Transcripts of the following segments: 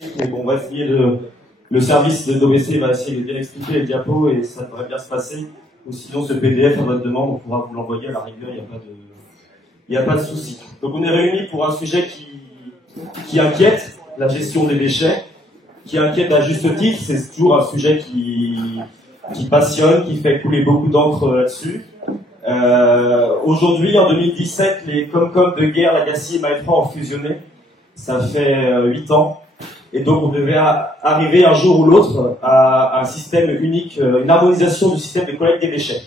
Mais bon, on va essayer de... Le service d'OBC va essayer de bien expliquer les diapos et ça devrait bien se passer. Ou sinon, ce PDF à votre demande, on pourra vous l'envoyer à la rigueur, il n'y a pas de souci. Donc on est réunis pour un sujet qui inquiète, la gestion des déchets, qui inquiète à juste titre. C'est toujours un sujet qui passionne, qui fait couler beaucoup d'encre là-dessus. Aujourd'hui, en 2017, les Comcom de Guerre, Lagacé et Maëtran ont fusionné. Ça fait 8 ans. Et donc, on devait arriver un jour ou l'autre à un système unique, une harmonisation du système de collecte des déchets.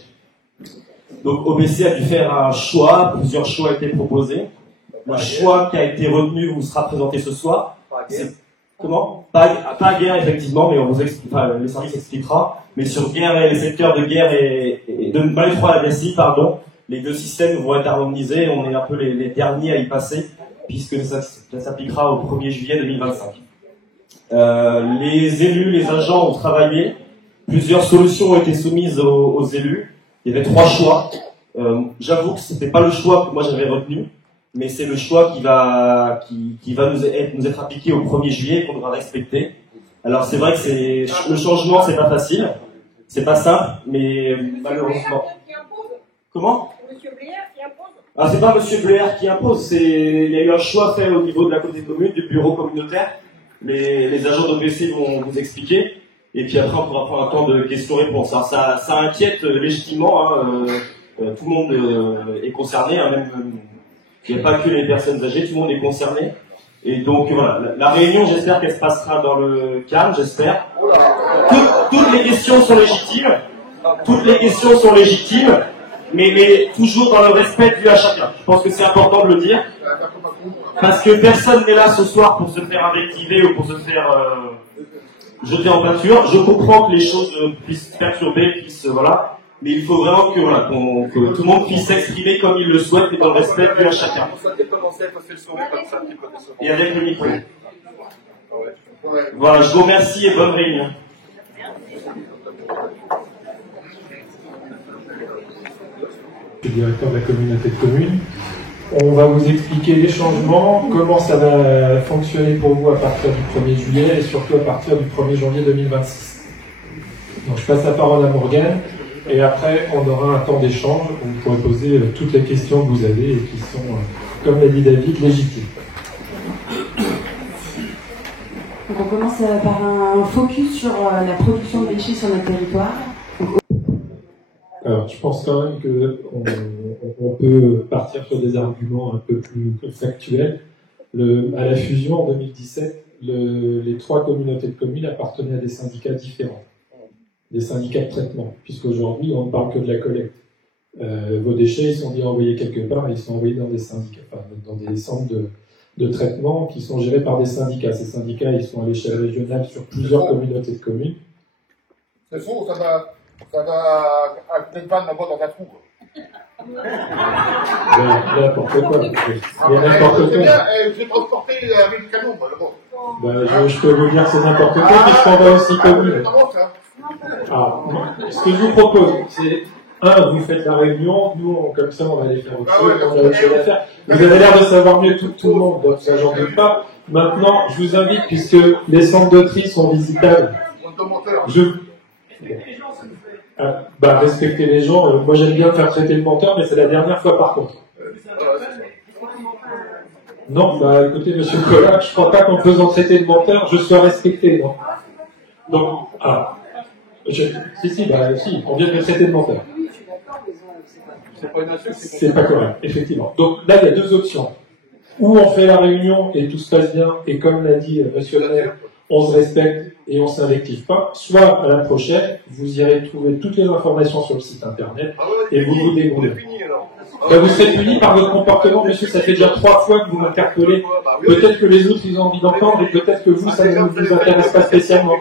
Donc, OBC a dû faire un choix, plusieurs choix ont été proposés. Le choix qui a été retenu vous sera présenté ce soir. Comment ? Pas à Guerre, effectivement, mais on vous le service expliquera. Mais sur Guerre et les secteurs de Guerre et de Maëtran à Lagacé, pardon, les deux systèmes vont être harmonisés. On est un peu les derniers à y passer, puisque ça s'appliquera au 1er juillet 2025. Les élus, les agents ont travaillé. Plusieurs solutions ont été soumises aux élus. Il y avait 3 choix. J'avoue que c'était pas le choix que moi j'avais retenu, mais c'est le choix qui va nous être appliqué au 1er juillet, qu'on devra respecter. Alors c'est vrai que le changement, c'est pas facile, c'est pas simple, mais malheureusement. Comment ? Monsieur Blair qui impose. Ah, c'est pas Monsieur Blair qui impose, il y a eu un choix fait au niveau de la communauté de communes, du bureau communautaire. Les agents d'OBC vont vous expliquer, et puis après on pourra prendre un temps de questions-réponses. Alors ça inquiète légitimement, tout le monde est concerné, même il n'y a pas que les personnes âgées, tout le monde est concerné. Et donc voilà, la réunion, j'espère qu'elle se passera dans le calme, j'espère. Toutes les questions sont légitimes, mais toujours dans le respect dû à chacun. Je pense que c'est important de le dire. Parce que personne n'est là ce soir pour se faire invectiver ou pour se faire jeter en pâture. Je comprends que les choses puissent perturber, voilà. Mais il faut vraiment que tout le monde puisse s'exprimer comme il le souhaite et dans le respect dû à chacun. Et avec le micro. Voilà, je vous remercie et bonne réunion. Je suis directeur de la communauté de communes. On va vous expliquer les changements, comment ça va fonctionner pour vous à partir du 1er juillet et surtout à partir du 1er janvier 2026. Donc je passe la parole à Morgane et après on aura un temps d'échange où vous pourrez poser toutes les questions que vous avez et qui sont, comme l'a dit David, légitimes. Donc on commence par un focus sur la production de déchets sur notre territoire. Alors, je pense quand même qu'on peut partir sur des arguments un peu plus factuels. À la fusion en 2017, les 3 communautés de communes appartenaient à des syndicats différents, des syndicats de traitement, puisqu'aujourd'hui, on ne parle que de la collecte. Vos déchets, ils sont bien envoyés quelque part, et ils sont envoyés dans des syndicats, dans des centres de traitement qui sont gérés par des syndicats. Ces syndicats, ils sont à l'échelle régionale sur plusieurs communautés de communes. C'est faux, ça va peut-être pas n'importe dans un trou. N'importe quoi. Il y a n'importe quoi. J'ai transporté avec le canon, moi, d'abord. Je peux vous dire que c'est n'importe quoi, mais je t'envoie aussi commune. Alors, ce que je vous propose, c'est, vous faites la réunion, nous, comme ça, on va aller faire autre chose, on a autre chose à faire. Vous avez l'air de savoir mieux tout le monde, donc ça, j'en doute pas. Maintenant, je vous invite, puisque les centres de tri sont visitables, respecter les gens. Moi, j'aime bien faire traiter le menteur, mais c'est la dernière fois par contre. Non, écoutez, monsieur Collat, je crois pas qu'en faisant traiter le menteur, je sois respecté, non. Donc, si, on vient de me traiter de menteur. C'est pas correct, effectivement. Donc là, il y a 2 options. Ou on fait la réunion et tout se passe bien, et comme l'a dit monsieur le maire, on se respecte et on ne s'invective pas, soit à la prochaine, vous irez trouver toutes les informations sur le site internet et vous vous débrouillez. Vous serez puni par votre comportement, monsieur, ça fait déjà 3 fois que vous m'interpellez. Peut-être que les autres, ils ont envie d'entendre, et peut-être que vous, ça ne vous intéresse pas spécialement.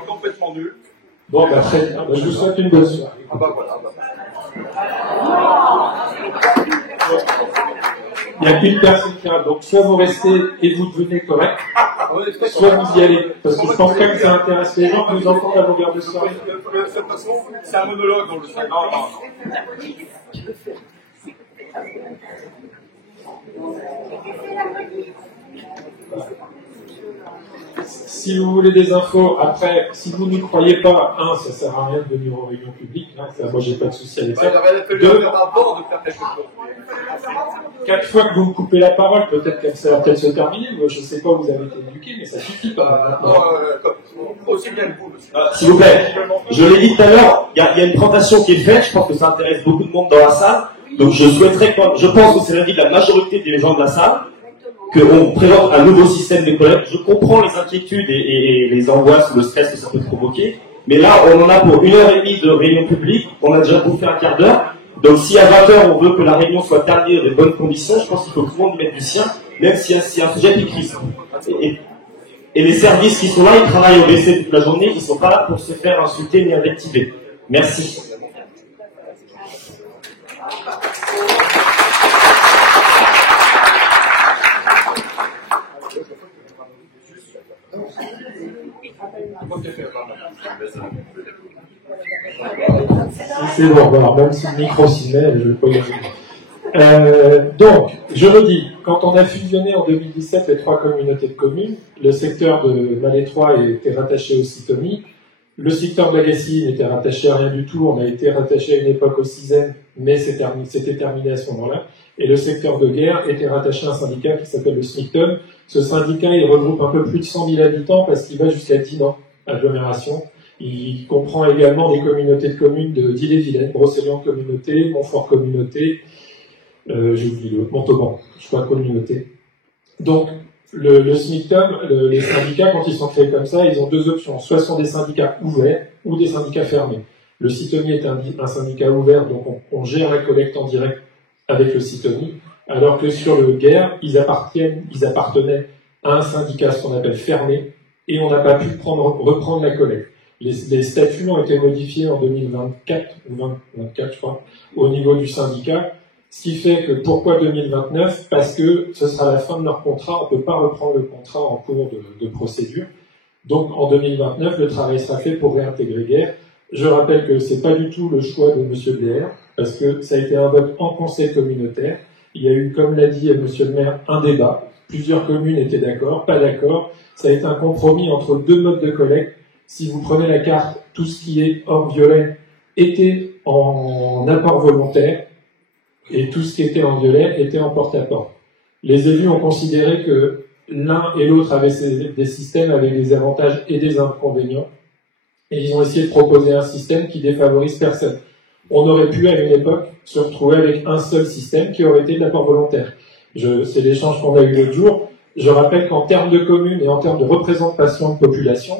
Bon, très bien. Je vous souhaite une bonne soirée. Il n'y a qu'une personne qui a. Donc, soit vous restez et vous devenez correct, soit vous y allez. Parce que je pense pas que ça intéresse les gens que nous entendons à longueur de soirée. De cette façon, c'est un monologue dans le salon. si vous voulez des infos, après, si vous n'y croyez pas, ça sert à rien de venir aux réunions publiques, ça, moi j'ai pas de souci avec ça. Deux, 4 fois que vous me coupez la parole, peut-être que ça va peut-être se terminer. Moi, je sais pas, vous avez été éduqué, mais ça suffit pas. Aussi bien que vous, monsieur. S'il vous plaît, je l'ai dit tout à l'heure, il y a une présentation qui est faite, je pense que ça intéresse beaucoup de monde dans la salle, donc je souhaiterais, je pense que c'est l'avis de la majorité des gens de la salle, qu'on présente un nouveau système de collecte. Je comprends les inquiétudes et les angoisses ou le stress que ça peut provoquer, mais là, on en a pour 1h30 de réunion publique, on a déjà bouffé un quart d'heure, donc si à 20h on veut que la réunion soit terminée dans de bonnes conditions, je pense qu'il faut que tout le monde y mette du sien, même si c'est un sujet qui crise. Et les services qui sont là, ils travaillent au WC toute la journée, ils ne sont pas là pour se faire insulter ni invectiver. Merci. C'est bon, alors même si le micro s'y met, je ne vais pas y arriver. Donc, je le dis, quand on a fusionné en 2017 les 3 communautés de communes, le secteur de Malétroit était rattaché au Citomi, le secteur de l'Agassi n'était rattaché à rien du tout, on a été rattaché à une époque au CISEN, mais c'était terminé à ce moment-là, et le secteur de Guerre était rattaché à un syndicat qui s'appelle le SMICTOM. Ce syndicat, il regroupe un peu plus de 100 000 habitants parce qu'il va jusqu'à 10 ans agglomération. Il comprend également les communautés de communes d'Ille-et-Vilaine, Brocéliande communauté, Montfort communauté, j'ai oublié l'autre, Montauban, je crois communauté. Donc, le SMICTOM, les syndicats, quand ils sont créés comme ça, ils ont 2 options. Soit ce sont des syndicats ouverts ou des syndicats fermés. Le Citomi est un syndicat ouvert, donc on gère la collecte en direct avec le Citomi, alors que sur le Guerre, ils appartenaient à un syndicat, ce qu'on appelle fermé, et on n'a pas pu reprendre la collecte. Les statuts ont été modifiés en 2024, ou 2024 je crois, au niveau du syndicat, ce qui fait que pourquoi 2029 ? Parce que ce sera la fin de leur contrat, on ne peut pas reprendre le contrat en cours de procédure. Donc en 2029, le travail sera fait pour réintégrer Guerre. Je rappelle que c'est pas du tout le choix de M. Blair, parce que ça a été un vote en conseil communautaire. Il y a eu, comme l'a dit M. le maire, un débat. Plusieurs communes étaient d'accord, pas d'accord. Ça a été un compromis entre 2 modes de collecte. Si vous prenez la carte, tout ce qui est hors violet était en apport volontaire et tout ce qui était en violet était en porte-à-porte. Les élus ont considéré que l'un et l'autre avaient des systèmes avec des avantages et des inconvénients et ils ont essayé de proposer un système qui défavorise personne. On aurait pu à une époque se retrouver avec un seul système qui aurait été de l'apport volontaire. C'est l'échange qu'on a eu l'autre jour. Je rappelle qu'en termes de communes et en termes de représentation de population,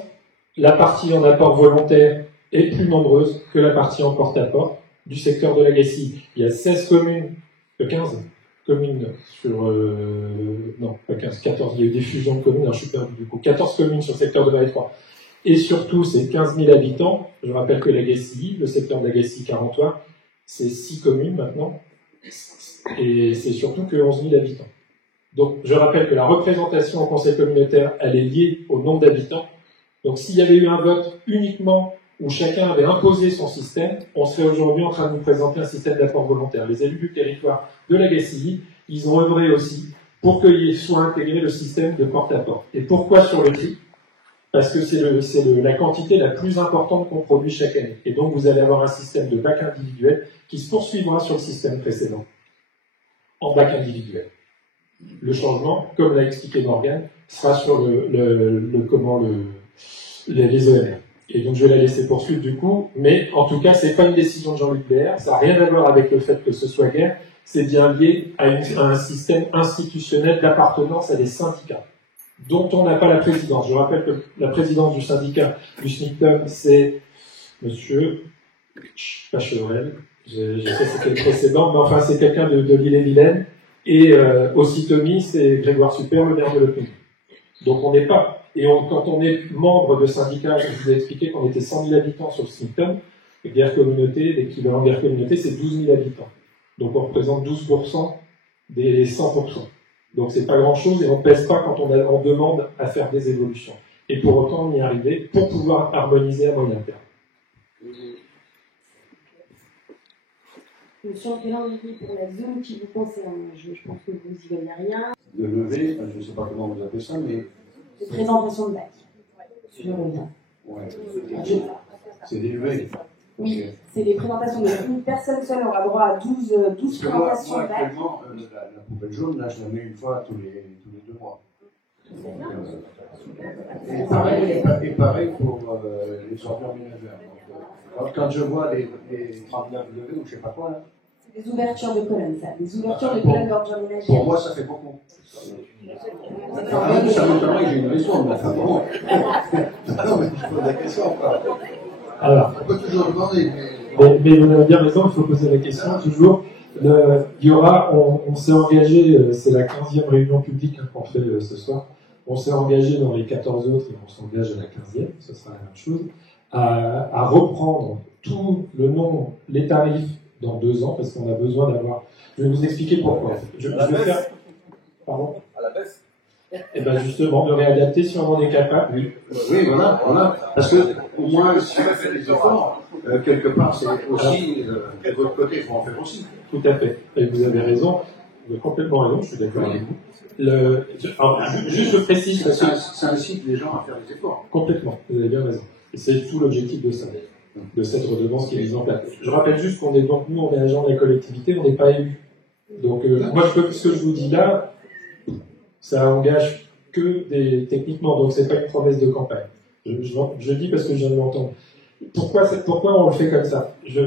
la partie en apport volontaire est plus nombreuse que la partie en porte-à-porte du secteur de l'Agassi. Il y a 16 communes, 15 communes sur... non, pas 15, 14, il y a eu des fusions de communes, alors je suis perdu du coup. 14 communes sur le secteur de Malétroit. Et surtout, c'est 15 000 habitants. Je rappelle que l'Agassi, le secteur de l'Agassi 40, c'est 6 communes maintenant. Et c'est surtout que 11 000 habitants. Donc, je rappelle que la représentation au conseil communautaire, elle est liée au nombre d'habitants. Donc, s'il y avait eu un vote uniquement où chacun avait imposé son système, on serait aujourd'hui en train de nous présenter un système d'apport volontaire. Les élus du territoire de l'Agassi, ils ont œuvré aussi pour qu'il soit intégré le système de porte-à-porte. Et pourquoi sur le tri ? Parce que c'est la quantité la plus importante qu'on produit chaque année. Et donc, vous allez avoir un système de bac individuel qui se poursuivra sur le système précédent, en bac individuel. Le changement, comme l'a expliqué Morgane, sera sur les ENR. Et donc, je vais la laisser poursuivre du coup, mais en tout cas, c'est pas une décision de Jean-Luc Blair, ça n'a rien à voir avec le fait que ce soit Guerre, c'est bien lié à un système institutionnel d'appartenance à des syndicats, dont on n'a pas la présidence. Je rappelle que la présidence du syndicat du SMICTOM, c'est monsieur Pachevrel, je sais c'était le précédent, mais enfin c'est quelqu'un de l'Ille-et-Vilaine, et au Citomi, c'est Grégoire Super, le maire de l'OPI. Donc on n'est pas, quand on est membre de syndicat, je vous ai expliqué qu'on était 100 000 habitants sur le SMICTOM, Guerre Communauté, l'équivalent Guerre Communauté, c'est 12 000 habitants. Donc on représente 12% des 100%. Donc c'est pas grand-chose et on ne pèse pas quand on demande à faire des évolutions. Et pour autant, on y est arrivé pour pouvoir harmoniser à moyen terme. Monsieur Anquelan, pour la zone qui vous concerne, je pense que vous n'y voyez rien. Le lever, je ne sais pas comment vous appelez ça, mais... De présentation de bac. Je reviens. Ouais. Je- C'est des levées. Oui, c'est des présentations. Donc, une personne seule aura droit à 12 Parce que moi, présentations vertes. actuellement, la poubelle jaune, là, je la mets une fois tous les 2 mois. Et pareil pour les ordures ménagères. Donc, quand je vois les 39 degrés ou je sais pas quoi, là, C'est des ouvertures de colonnes, ça. Des ouvertures de colonnes d'ordures pour ménagères. moi, ça fait beaucoup. Ça m'étonnerait que j'ai une raison, mais enfin bon. Non, mais je pose la question, quoi. Alors, On peut toujours demander, mais. mais vous avez bien raison, il faut poser la question toujours. Il y aura, on s'est engagé, c'est la 15e réunion publique qu'on fait ce soir. On s'est engagé dans les 14 autres et on s'engage à la 15e, ce sera la même chose, à reprendre tout le nom, les tarifs dans 2 ans, parce qu'on a besoin d'avoir. Je vais vous expliquer pourquoi. Je vais faire. Pardon ? À la baisse. Et bien justement, de réadapter si on en est capable. Oui, voilà. Parce que, au moins, si on fait des efforts, quelque part, c'est aussi, de votre côté, il faut en faire aussi. Tout à fait. Et vous avez raison. Vous avez complètement raison, je suis d'accord avec vous. Juste je précise, parce que Ça incite les gens à faire des efforts. complètement, vous avez bien raison. Et c'est tout l'objectif de ça, de cette redevance qui est mise en place. Je rappelle juste qu'on est donc, nous, on est agent de la collectivité, on n'est pas élu. Donc, moi, ce que je vous dis là, ça engage que techniquement, donc c'est pas une promesse de campagne. Je dis parce que je viens de l'entendre. Pourquoi on le fait comme ça? Je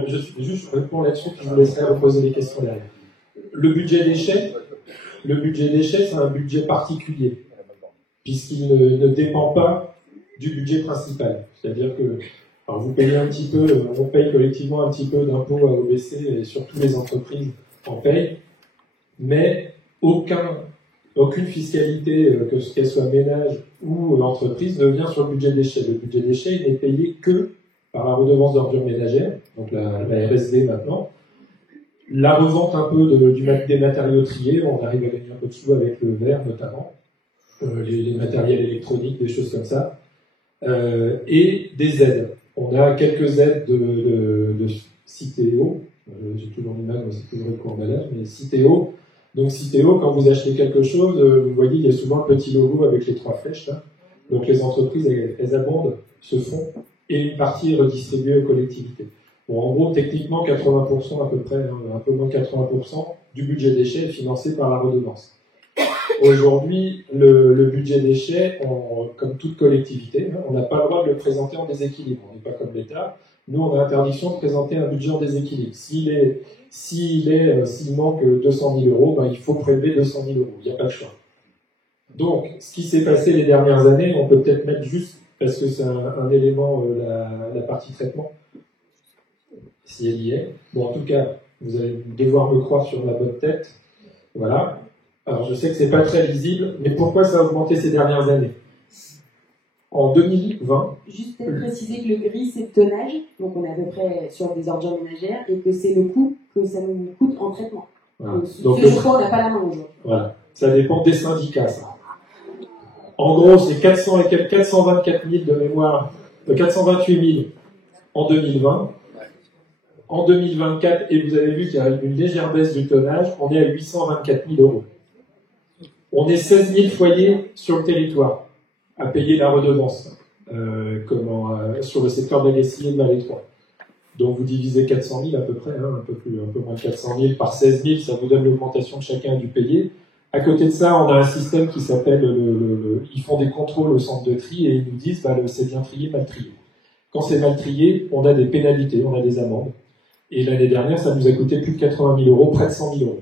réponds là-dessus, puis je vous laisserai reposer des questions derrière. Le budget déchets, c'est un budget particulier, puisqu'il ne dépend pas du budget principal. C'est-à-dire que, alors vous payez un petit peu, on paye collectivement un petit peu d'impôts à OBC et surtout les entreprises en payent, mais aucune fiscalité, qu'elle soit ménage ou entreprise, ne vient sur le budget déchets. Le budget déchets, il n'est payé que par la redevance d'ordures ménagères, donc la RSD maintenant, la revente un peu des matériaux triés, on arrive à gagner un peu de sous avec le verre notamment, les matériels électroniques, des choses comme ça, et des aides. On a quelques aides de Citeo, j'ai toujours l'image, c'est toujours le court-emballage, mais Citeo. Donc Citeo, quand vous achetez quelque chose, vous voyez, il y a souvent un petit logo avec les 3 flèches là. Donc les entreprises, elles abondent ce fonds et une partie est redistribuée aux collectivités. Bon, en gros, techniquement, 80% à peu près, un peu moins de 80% du budget déchets est financé par la redevance. Aujourd'hui, le budget déchets, comme toute collectivité, on n'a pas le droit de le présenter en déséquilibre. On n'est pas comme l'État. Nous, on a interdiction de présenter un budget en déséquilibre. S'il manque 200 000 euros, il faut prélever 200 000 euros. Il n'y a pas de choix. Donc, ce qui s'est passé les dernières années, on peut peut-être mettre juste, parce que c'est un élément, la partie traitement, si elle y est. Bon, en tout cas, vous allez devoir me croire sur la bonne tête. Voilà. Alors, je sais que c'est pas très lisible, mais pourquoi ça a augmenté ces dernières années? En 2020. Juste peut-être préciser que le gris, c'est le tonnage, donc on est à peu près sur des ordures ménagères, et que c'est le coût que ça nous coûte en traitement. Voilà. Donc, on n'a pas la main aujourd'hui. Voilà. Ça dépend des syndicats, ça. En gros, c'est 424 000 de mémoire, 428 000 en 2020. En 2024, et vous avez vu qu'il y a une légère baisse du tonnage, on est à 824 000 euros. On est 16 000 foyers sur le territoire à payer la redevance sur le secteur de la Gacilly et de Malétroit. Donc vous divisez 400 000 à peu près, un peu moins de 400 000 par 16 000, ça vous donne l'augmentation que chacun a dû payer. À côté de ça, on a un système qui s'appelle, ils font des contrôles au centre de tri et ils nous disent c'est bien trié, mal trié. Quand c'est mal trié, on a des pénalités, on a des amendes. Et l'année dernière, ça nous a coûté plus de 80 000 euros, près de 100 000 euros.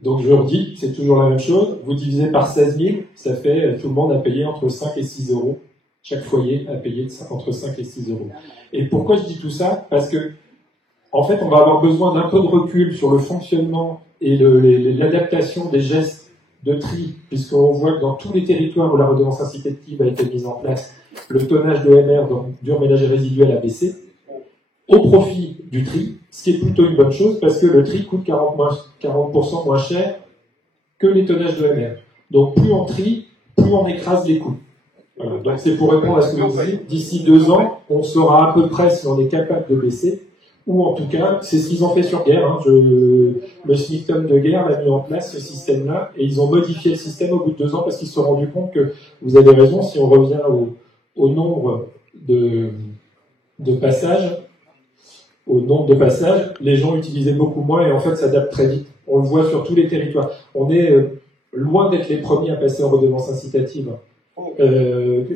Donc je redis, c'est toujours la même chose. Vous divisez par 16 000, ça fait, tout le monde a payé entre 5 et 6 euros. Chaque foyer a payé entre 5 et 6 euros. Et pourquoi je dis tout ça? Parce que, en fait, on va avoir besoin d'un peu de recul sur le fonctionnement et l'adaptation des gestes de tri, puisqu'on voit que dans tous les territoires où la redevance incitative a été mise en place, le tonnage de MR, donc d'ordures ménagères résiduelles, a baissé, au profit du tri, ce qui est plutôt une bonne chose, parce que le tri coûte 40% moins cher que les tonnages de MR. Donc plus on trie, plus on écrase les coûts. Voilà. Donc c'est pour répondre à ce que vous dites, d'ici 2 ans, on saura à peu près si on est capable de baisser, ou en tout cas, c'est ce qu'ils ont fait sur Guerre. Le SMICTOM de Guerre a mis en place ce système-là, et ils ont modifié le système au bout de 2 ans parce qu'ils se sont rendus compte que, vous avez raison, si on revient au nombre de passages, les gens utilisaient beaucoup moins et en fait s'adaptent très vite. On le voit sur tous les territoires. On est loin d'être les premiers à passer en redevance incitative.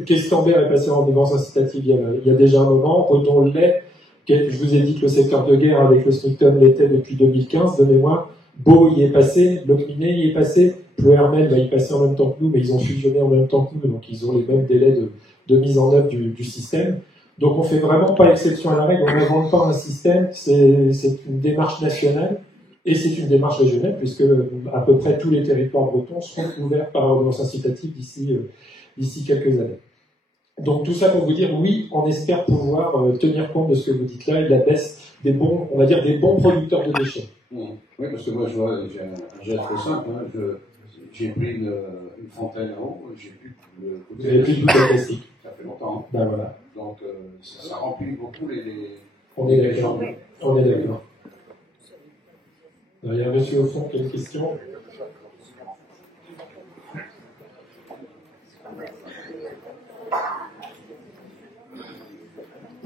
Questembert est passé en redevance incitative il y a déjà un moment. Breton l'est. Je vous ai dit que le secteur de guerre avec le SMICTON l'était depuis 2015, de mémoire. Beau y est passé, Locminé y est passé, Pleuhermel va y passer en même temps que nous, mais ils ont fusionné en même temps que nous, donc ils ont les mêmes délais de mise en œuvre du système. Donc on fait vraiment pas exception à la règle, on n'invente pas un système, c'est une démarche nationale et c'est une démarche régionale puisque à peu près tous les territoires bretons seront couverts par la redevance incitative d'ici quelques années. Donc tout ça pour vous dire, oui, on espère pouvoir tenir compte de ce que vous dites là et de la baisse des bons, on va dire des bons producteurs de déchets. Oui, parce que moi je vois, j'ai un geste très simple, hein, j'ai pris une fontaine à eau, j'ai plus le Vous avez plus de bouteilles plastiques. Ça fait longtemps. Ben voilà. Donc ça remplit beaucoup les. On est d'accord. On est d'accord. Il y a un monsieur au fond qui a une question.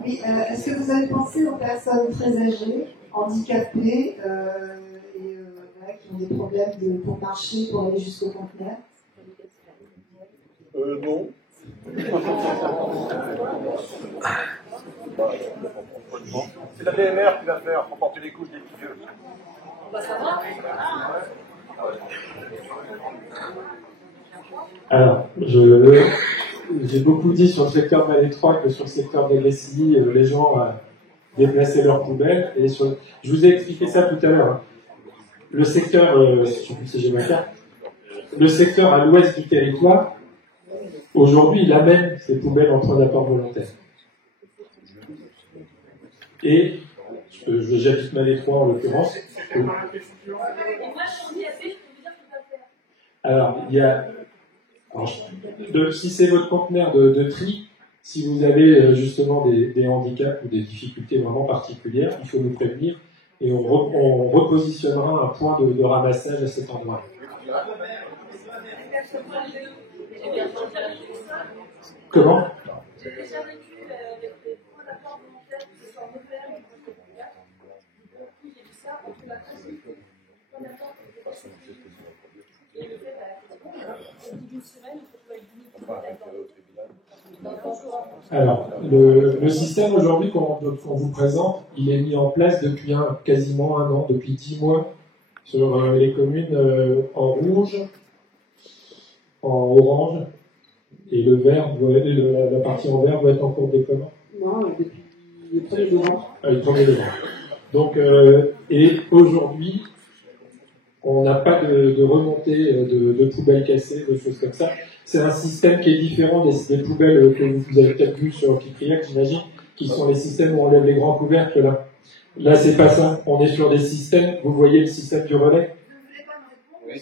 Oui, est-ce que vous avez pensé aux personnes très âgées, handicapées, voilà, qui ont des problèmes pour marcher, pour aller jusqu'au conteneur? Non. C'est la DMR qui va faire emporter les couches des petits vieux. On va savoir. Alors, j'ai beaucoup dit sur le secteur de Malétroit que sur le secteur de Grécilly, les gens déplaçaient leurs poubelles. Et je vous ai expliqué ça tout à l'heure. Hein. Le secteur, je ne sais plus si j'ai ma carte, le secteur à l'ouest du territoire, aujourd'hui, il amène ses poubelles en point d'apport volontaire. Et j'habite Malétroit en l'occurrence. Alors, il y a. Si c'est votre conteneur de tri, si vous avez justement des handicaps ou des difficultés vraiment particulières, il faut nous prévenir et on repositionnera un point de ramassage à cet endroit. Comment ? J'ai déjà vécu avec des points d'apport volontaires qui se sont repérés dans le conteneur. Donc, oui, j'ai vu ça entre la pratique et le point d'apport qui était passé. Et le fait, au bout d'une semaine, il faut que Alors, le système aujourd'hui qu'on vous présente, il est mis en place depuis quasiment un an, depuis 10 mois, sur les communes en rouge, en orange, et le vert, la partie en vert doit être en cours de déploiement. Non, depuis le 1er novembre. Le 1er novembre. Donc, et aujourd'hui, on n'a pas de remontée de poubelles cassées, de choses comme ça. C'est un système qui est différent des poubelles que vous avez peut-être vues sur Kipriac, j'imagine, qui sont les systèmes où on lève les grands couvercles là. Là, c'est pas ça. On est sur des systèmes, vous voyez le système du relais? Oui,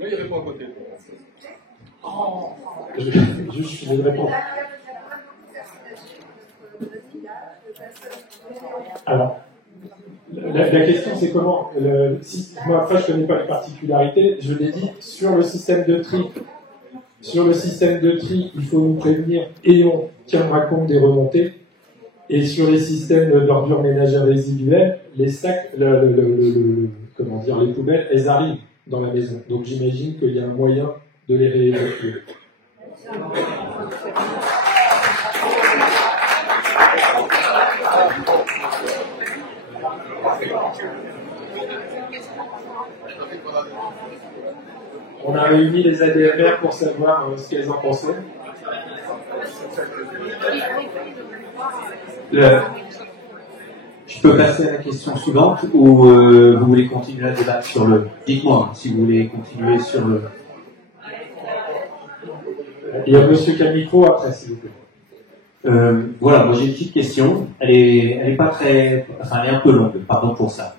il répond à côté. Je vais répondre. Alors, la question c'est comment moi après je connais pas les particularités, je l'ai dit, sur le système de tri. Sur le système de tri, il faut nous prévenir et on tiendra compte des remontées. Et sur les systèmes d'ordures ménagères résiduelles, les sacs, comment dire, les poubelles, elles arrivent dans la maison. Donc j'imagine qu'il y a un moyen de les réévacuer. On a réuni les ADMR pour savoir ce qu'elles en pensaient. Je peux passer à la question suivante ou vous voulez continuer à débattre sur le... Dites-moi si vous voulez continuer sur le... Il y a monsieur Camicro après, s'il vous plaît. Voilà, moi j'ai une petite question. Elle est pas très... Enfin, elle est un peu longue, pardon pour ça.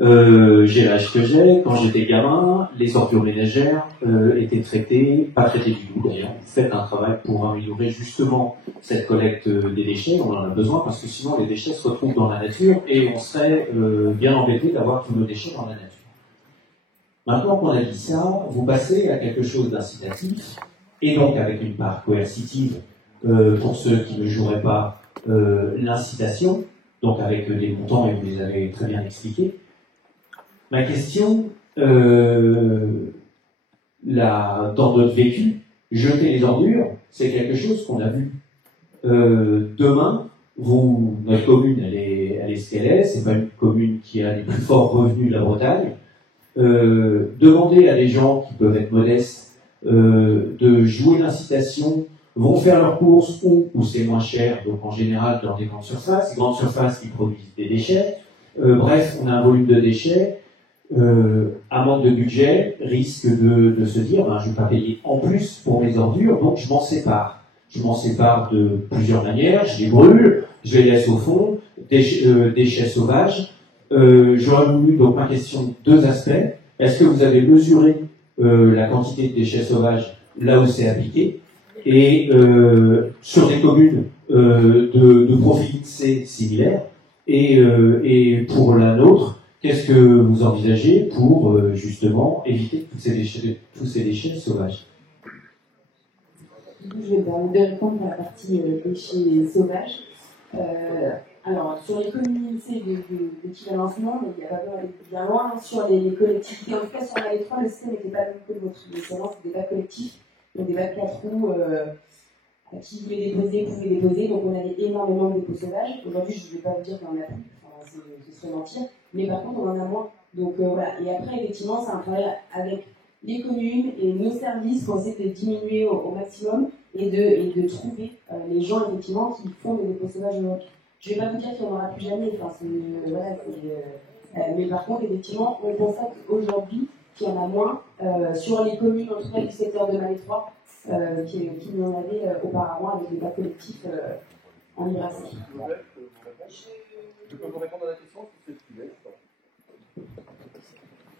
J'ai l'âge que j'ai. Quand j'étais gamin, les ordures ménagères étaient traitées, pas traitées du tout d'ailleurs. Vous faites un travail pour améliorer justement cette collecte des déchets. On en a besoin parce que sinon les déchets se retrouvent dans la nature et on serait bien embêté d'avoir tous nos déchets dans la nature. Maintenant qu'on a dit ça, vous passez à quelque chose d'incitatif et donc avec une part coercitive pour ceux qui ne joueraient pas, l'incitation, donc avec des montants, et vous les avez très bien expliqués. Ma question, dans notre vécu, jeter les ordures, c'est quelque chose qu'on a vu. Demain, notre commune, elle est ce qu'elle est, c'est pas une commune qui a les plus forts revenus de la Bretagne. Demandez à des gens qui peuvent être modestes de jouer l'incitation, vont faire leurs courses où c'est moins cher, donc en général dans des grandes surfaces qui produisent des déchets. Bref, on a un volume de déchets, un manque de budget risque de se dire, je ne vais pas payer en plus pour mes ordures, donc je m'en sépare. Je m'en sépare de plusieurs manières, je les brûle, je les laisse au fond, déchets sauvages. J'aurais voulu, donc ma question, deux aspects. Est-ce que vous avez mesuré la quantité de déchets sauvages là où c'est appliqué, et sur des communes de profil C similaires, et pour la nôtre, qu'est-ce que vous envisagez pour justement éviter tous ces déchets sauvages? Je vais me permettre de répondre à la partie déchets sauvages. Alors, sur les communautés d'équivalencement, il n'y a pas besoin d'aller bien loin. Sur les collectivités, en tout cas sur la L3, le système n'était pas le même que le vôtre. Les seulement, c'était des bacs collectifs, donc des bacs 4 roues qui voulaient déposer, pouvaient déposer. Donc on avait énormément de dépôts sauvages. Aujourd'hui, je ne vais pas vous dire qu'il y en a plus, ce serait mentir. Mais par contre, on en a moins. Donc voilà. Et après, effectivement, c'est un travail avec les communes et nos services pour essayer de diminuer au maximum et de trouver les gens, effectivement, qui font des dépôts sauvages aujourd'hui. Je ne vais pas vous dire qu'il n'y en aura plus jamais, mais par contre, effectivement, on constate aujourd'hui qu'il y en a moins sur les communes, en tout cas du secteur de Malétroit, qu'il n'y en avait auparavant avec des bacs collectifs en libération. Je peux vous répondre à la question si c'est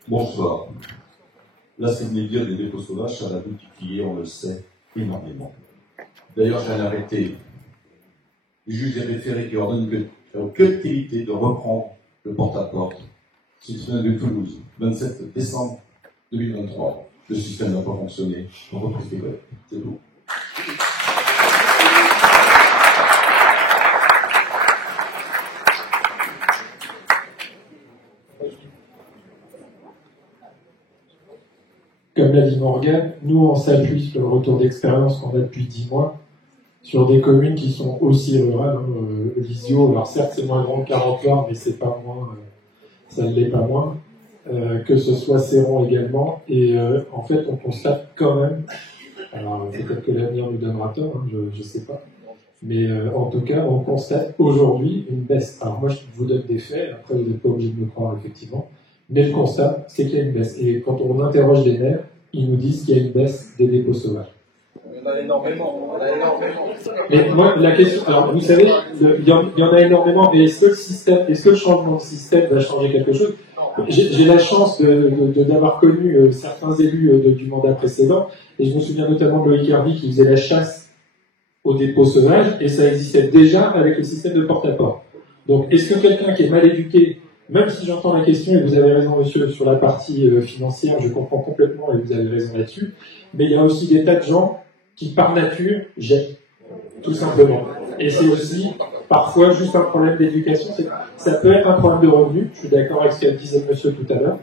Bonsoir. Là, c'est de dire des dépôts sauvages, ça va multiplier, on le sait, énormément. D'ailleurs, j'ai un arrêté du juge des référés qui ordonne que utilité de reprendre le porte-à-porte citoyen de Toulouse, 27 décembre 2023. Le système n'a pas fonctionné, on reprise des collègues. C'est tout. Comme l'a dit Morgane, nous on s'appuie sur le retour d'expérience qu'on a depuis 10 mois sur des communes qui sont aussi rurales. Lisieux, alors certes c'est moins grand que Carentoire, mais c'est pas moins, ça ne l'est pas moins. Que ce soit Céron également, et en fait on constate quand même, alors peut-être que l'avenir nous donnera tort, je sais pas, mais en tout cas on constate aujourd'hui une baisse. Alors moi je vous donne des faits, après vous n'êtes pas obligé de me croire effectivement, mais le constat c'est qu'il y a une baisse, et quand on interroge les maires, ils nous disent qu'il y a une baisse des dépôts sauvages. Il y en a énormément. Mais moi, la question, alors vous savez, il y en a énormément, mais est-ce que le changement de système va changer quelque chose? J'ai la chance d'avoir connu certains élus du mandat précédent, et je me souviens notamment de Loïc Hervy qui faisait la chasse aux dépôts sauvages, et ça existait déjà avec le système de porte-à-porte. Donc, est-ce que quelqu'un qui est mal éduqué, même si j'entends la question, et vous avez raison monsieur, sur la partie financière, je comprends complètement, et vous avez raison là-dessus, mais il y a aussi des tas de gens qui, par nature, jettent, tout simplement. Et c'est aussi, parfois, juste un problème d'éducation. Ça peut être un problème de revenu, je suis d'accord avec ce qu'a disait monsieur tout à l'heure,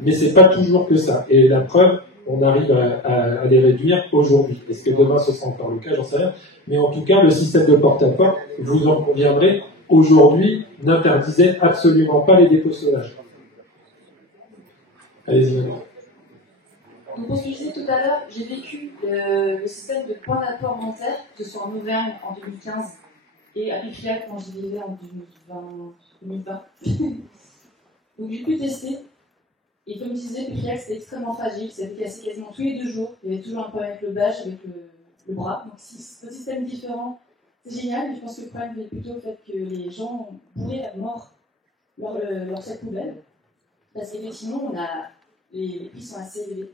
mais c'est pas toujours que ça. Et la preuve, on arrive à les réduire aujourd'hui. Est-ce que demain ce sera encore le cas, j'en sais rien. Mais en tout cas, le système de porte-à-porte, vous en conviendrez, aujourd'hui, n'interdisait absolument pas les dépôts sauvages. Allez-y maintenant. Donc, pour ce que je disais tout à l'heure, j'ai vécu le système de point d'apport dentaire, que ce soit en Auvergne en 2015 et à Pipriac quand j'y vivais en 2020. Donc, j'ai pu tester. Et comme je disais, Pipriac c'était extrêmement fragile, ça s'était cassé quasiment tous les 2 jours. Il y avait toujours un problème avec le bâche, avec le bras. Donc, si c'est un système différent, c'est génial, mais je pense que le problème vient plutôt au fait que les gens bourraient à mort leur sac poubelle. Parce qu'effectivement, les prix sont assez élevés.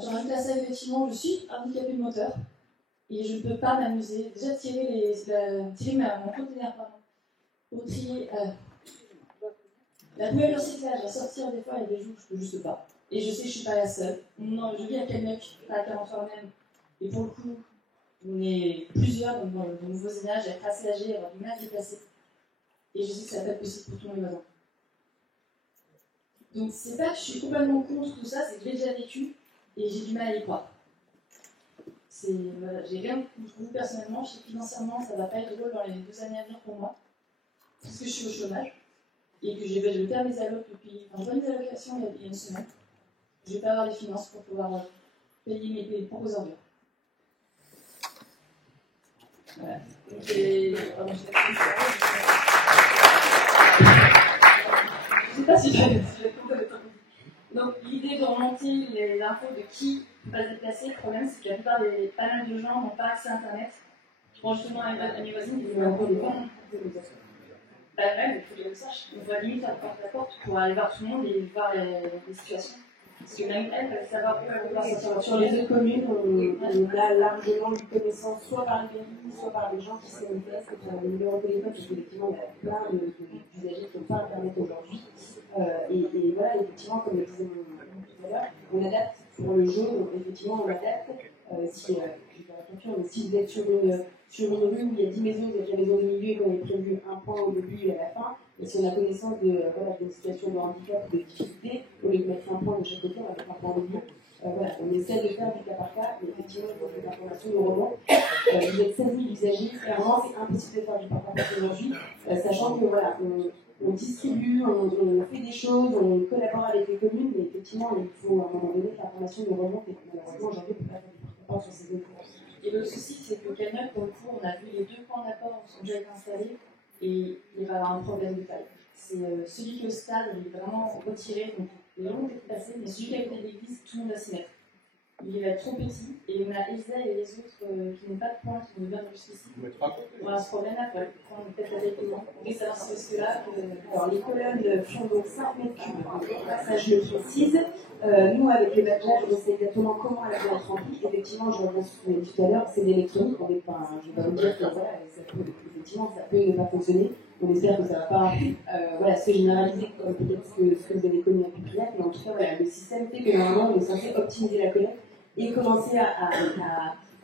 J'en rajoute à ça, effectivement, je suis handicapée de moteur et je ne peux pas m'amuser. Déjà, tirer mon conteneur, pour trier la poubelle recyclage, à sortir des fois, il y a des jours où je ne peux juste pas. Et je sais que je ne suis pas la seule. Non, je vis à Calmec, pas à Carentoire même. Et pour le coup, On est plusieurs dans le nouveau voisinage à être assez âgés, à avoir du mal à se déplacer. Et je sais que ça va pas être possible pour tous mes voisins. Donc c'est pas que je suis complètement contre tout ça, c'est que je l'ai déjà vécu et j'ai du mal à y croire. Voilà, j'ai rien contre vous personnellement, je sais que financièrement ça va pas être drôle dans les 2 années à venir pour moi, parce que je suis au chômage et que j'ai jeté à mes allocs depuis, enfin, mes allocations il y a une semaine. Je vais pas avoir les finances pour pouvoir payer mes propres ordures. Voilà. Donc, pardon, je sais pas si je vais donc l'idée de remonter les infos de qui va se déplacer, le problème c'est que la plupart pas mal de gens n'ont pas accès à internet. Je prends justement à mes voisines qui ont des bons. Bah ouais, il faut qu'elles le sachent. On va limite à porte à porte pour aller voir tout le monde et voir les situations. Parce que même elles peuvent savoir sur les 2 communes, on a largement eu connaissance soit par les mairies, soit par les gens qui se manifestent, qui ont des numéros de téléphone, parce qu'effectivement, il y a plein d'usagers qui n'ont pas internet aujourd'hui. Et voilà, effectivement, comme le disait tout à l'heure, on adapte pour le jaune, effectivement, on adapte. Si vous êtes sur une rue où il y a 10 maisons, vous êtes la maison du milieu et qu'on avait prévu un point au début et à la fin, et si on a connaissance d'une situation de handicap ou de difficulté, au lieu de mettre un point de chaque côté, on va mettre un point au milieu. Voilà, on essaie de faire du cas par cas, mais effectivement, il faut que l'information nous remonte. Vous êtes 16 000 usagers, clairement, c'est impossible de faire du cas par cas aujourd'hui, sachant que voilà, on distribue, on fait des choses, on collabore avec les communes, mais effectivement, il faut à un moment donné que l'information nous remonte, et malheureusement, aujourd'hui, on ne peut pas faire du cas par cas sur ces infos. Et le souci, c'est que Canal, pour le coup, on a vu les 2 points d'apport qui sont déjà installés, et il va y avoir un problème de taille. C'est celui qui est au stade, il est vraiment retiré, donc les gens ont été passés, mais celui qui est à côté de l'église, tout le monde va s'y mettre. Il va être trop petit, et on a Elsa et les autres qui n'ont pas de points, qui nous viennent jusqu'ici. On a ce problème-là, il faut prendre peut-être avec les gens. Et ça va se passer là. Alors, les colonnes font donc 5 mètres cubes. Ça, je le précise. Nous, avec les badges, on sait exactement comment elle va être remplie. Effectivement, je reviens sur ce que vous dit tout à l'heure, c'est l'électronique. Je ne vais pas vous dire que voilà, effectivement, ça peut ne pas fonctionner. On espère que ça ne va pas voilà, se généraliser comme peut-être ce que vous avez connu à Pipriac. Mais en tout cas, voilà, le système fait que normalement, on est censé optimiser la collecte et commencer à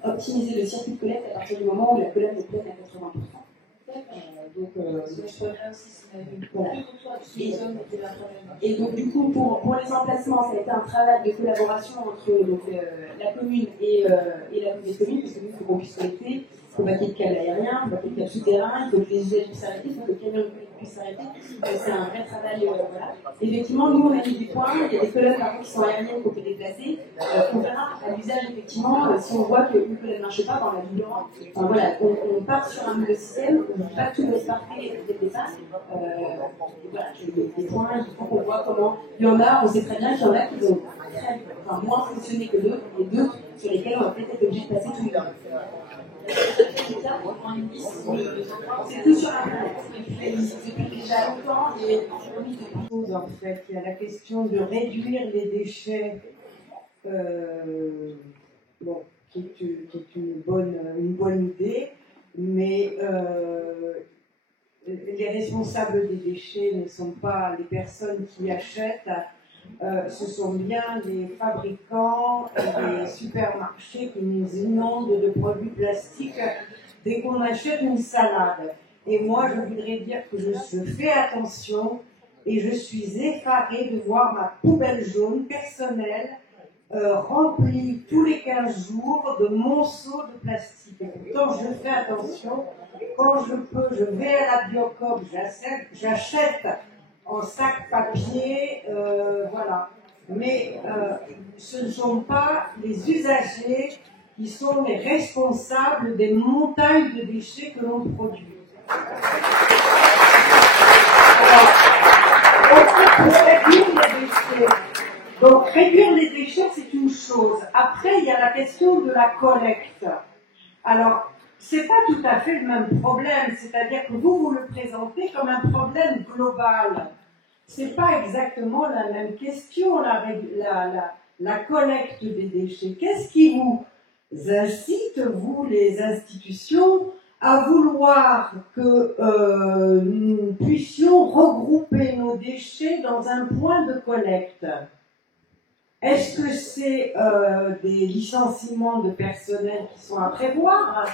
optimiser le circuit de collecte à partir du moment où la collecte est pleine à 80%. Et donc du coup pour les emplacements, ça a été un travail de collaboration entre la commune et la communauté commune, parce que nous, il faut qu'on puisse collecter, il faut pas qu'il y ait de câble aérien, il faut pas qu'il y ait de câble souterrain, il faut que les usagers puissent s'arrêter, il faut que le camion puisse s'arrêter. C'est un vrai travail. Voilà. Effectivement, nous on a mis des points, il y a des colonnes par contre qui sont aériennes qu'on peut déplacer. On verra à l'usage effectivement, si on voit qu'une colonne ne marche pas, on la doublera. Enfin, voilà, on part sur un nouveau système, on ne dit pas tout doit partir dès le départ. Voilà, des points, il faut qu'on voit comment. Il y en a, on sait très bien qu'il y en a qui ont moins fonctionné que d'autres, et d'autres sur lesquels on va peut-être être obligé de passer tous les temps. C'est tout sur Internet. Depuis déjà longtemps, et en fait, il y a la question de réduire les déchets, bon, qui est une bonne idée, mais les responsables des déchets ne sont pas les personnes qui achètent, ce sont bien les fabricants et les supermarchés qui nous inondent de produits plastiques dès qu'on achète une salade. Et moi, je voudrais dire que je fais attention et je suis effarée de voir ma poubelle jaune personnelle remplie tous les 15 jours de monceaux de plastique. Et pourtant, je fais attention. Quand je peux, je vais à la Biocoop, j'achète en sac papier, voilà. Mais ce ne sont pas les usagers qui sont les responsables des montagnes de déchets que l'on produit. Donc, réduire les déchets, c'est une chose. Après, il y a la question de la collecte. Alors, c'est pas tout à fait le même problème, c'est-à-dire que vous le présentez comme un problème global. C'est pas exactement la même question, la collecte des déchets. Qu'est-ce qui vous incite, vous, les institutions, à vouloir que nous puissions regrouper nos déchets dans un point de collecte? Est-ce que c'est des licenciements de personnel qui sont à prévoir? Parce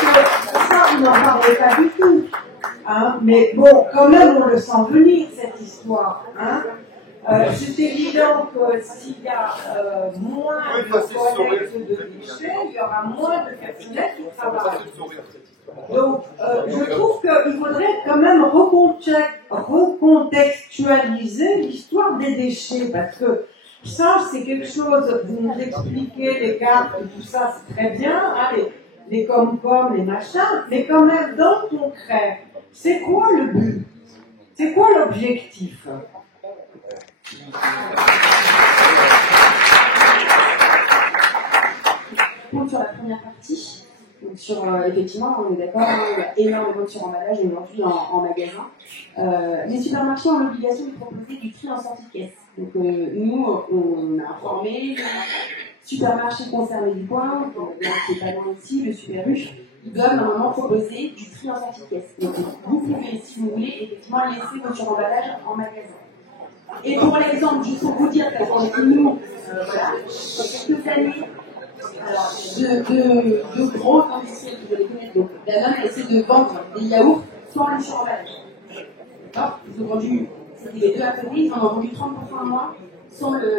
que ça, vous n'en parlez pas du tout. Hein? Mais bon, quand même, on le sent venir, cette histoire. Hein? C'est évident que s'il y a moins de collecte de déchets, il y aura moins de personnel qui travaille. Donc, je trouve qu'il faudrait quand même recontextualiser l'histoire des déchets, parce que ça, c'est quelque chose, vous nous expliquez les cartes, tout ça, c'est très bien, hein, les com-com, les machins, mais quand même, dans le concret, c'est quoi le but? C'est quoi l'objectif? Donc, sur la première partie, donc sur, effectivement, on est d'accord, il y a énormément de suremballage aujourd'hui en magasin. Les supermarchés ont l'obligation de proposer du tri en sortie de caisse. Donc nous, on a informé les supermarchés concernés du coin, qui est pas loin ici, le Super U, ils doivent normalement proposer du tri en sortie de caisse. Donc vous pouvez, si vous voulez, effectivement laisser votre suremballage en magasin. Et pour l'exemple, juste pour vous dire qu'on est nous, voilà, il y a quelques années, alors, de gros industriels que vous allez connaître, donc Danone a essayé de vendre des yaourts sans le suremballage. D'accord? Ils ont vendu, c'était les deux à côté, ils en ont vendu 30% de moins sans le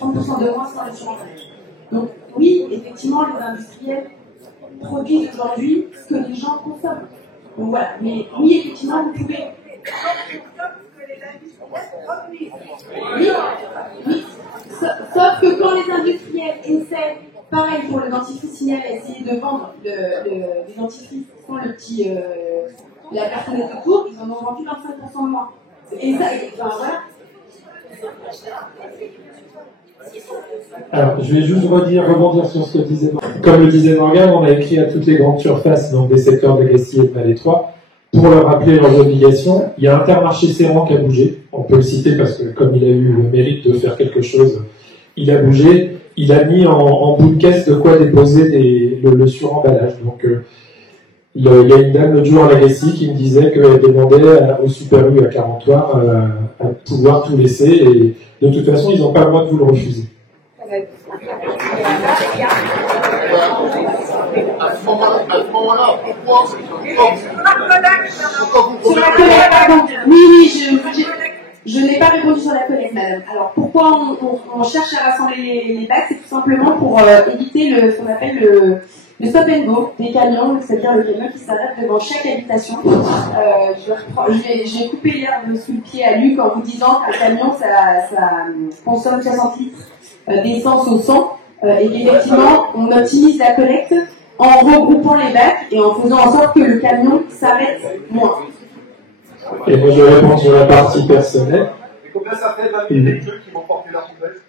30% de moins sans le suremballage. Donc oui, effectivement, les industriels produisent aujourd'hui ce que les gens consomment. Donc voilà, mais oui, effectivement, vous pouvez. Oui, oui. Sauf que quand les industriels essaient, pareil pour le dentifrice Signal, essayer de vendre les dentifrices sans le petit, la personne de secours, ils en ont vendu 25% de moins. Et ça, enfin voilà. Alors, je vais juste rebondir sur ce que disait Morgane. Comme le disait Morgane, on a écrit à toutes les grandes surfaces, donc des secteurs de Gastille et de Malétroit, pour leur rappeler leurs obligations. Il y a Intermarché Serran qui a bougé. On peut le citer parce que comme il a eu le mérite de faire quelque chose, il a bougé. Il a mis en bout de caisse de quoi déposer le suremballage. Donc, il y a une dame l'autre jour à la Gastille qui me disait qu'elle demandait au Super U à Carentoire à pouvoir tout laisser. Et de toute façon, ils n'ont pas le droit de vous le refuser. À ce moment-là, pourquoi Sur la collecte, pardon. Oui, je n'ai pas répondu sur la collecte, madame. Alors, pourquoi on cherche à rassembler les bacs? C'est tout simplement pour éviter ce qu'on appelle le stop and go des camions, c'est-à-dire le camion qui s'arrête devant chaque habitation. J'ai coupé l'herbe sous le pied à Luc en vous disant qu'un camion, ça consomme 60 litres d'essence au 100, et qu'effectivement, on optimise la collecte en regroupant les bacs et en faisant en sorte que le camion s'arrête moins. Et moi, je réponds sur la partie personnelle. Et combien ça fait d'années les ceux qui vont porter la poubelle?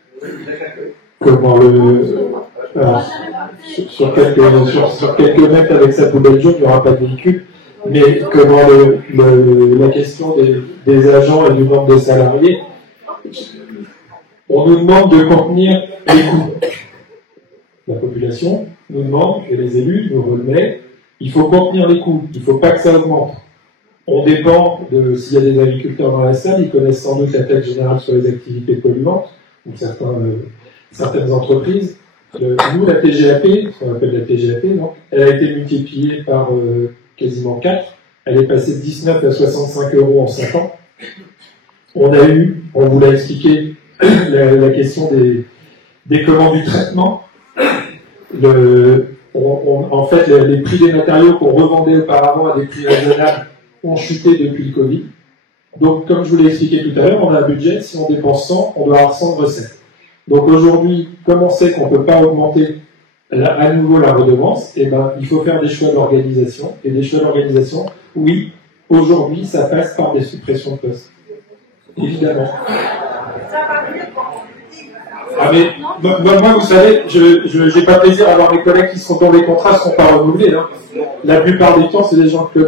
Comment sur quelques mètres avec sa poubelle jaune, il n'y aura pas de véhicule. Mais comment la question des agents et du nombre de salariés, on nous demande de contenir les coûts. La population nous demande, et les élus nous remettent, il faut contenir les coûts, il ne faut pas que ça augmente. On dépend de, s'il y a des agriculteurs dans la salle, ils connaissent sans doute la tête générale sur les activités polluantes, ou certaines entreprises. Nous, la TGAP, ce qu'on appelle la TGAP, donc, elle a été multipliée par quasiment 4. Elle est passée de 19 à 65 euros en 5 ans. On vous l'a expliqué, la question des commandes du traitement. En fait, les prix des matériaux qu'on revendait auparavant à des prix raisonnables ont chuté depuis le Covid. Donc, comme je vous l'ai expliqué tout à l'heure, on a un budget, si on dépense 100, on doit avoir 100 de recettes. Donc aujourd'hui, comme on sait qu'on ne peut pas augmenter à nouveau la redevance, eh ben, il faut faire des choix d'organisation. Et des choix d'organisation, oui, aujourd'hui, ça passe par des suppressions de postes. Évidemment. Ah mais, moi, vous savez, je n'ai pas plaisir à voir mes collègues dont les contrats ne sont pas renouvelés. Hein. La plupart du temps, c'est des gens que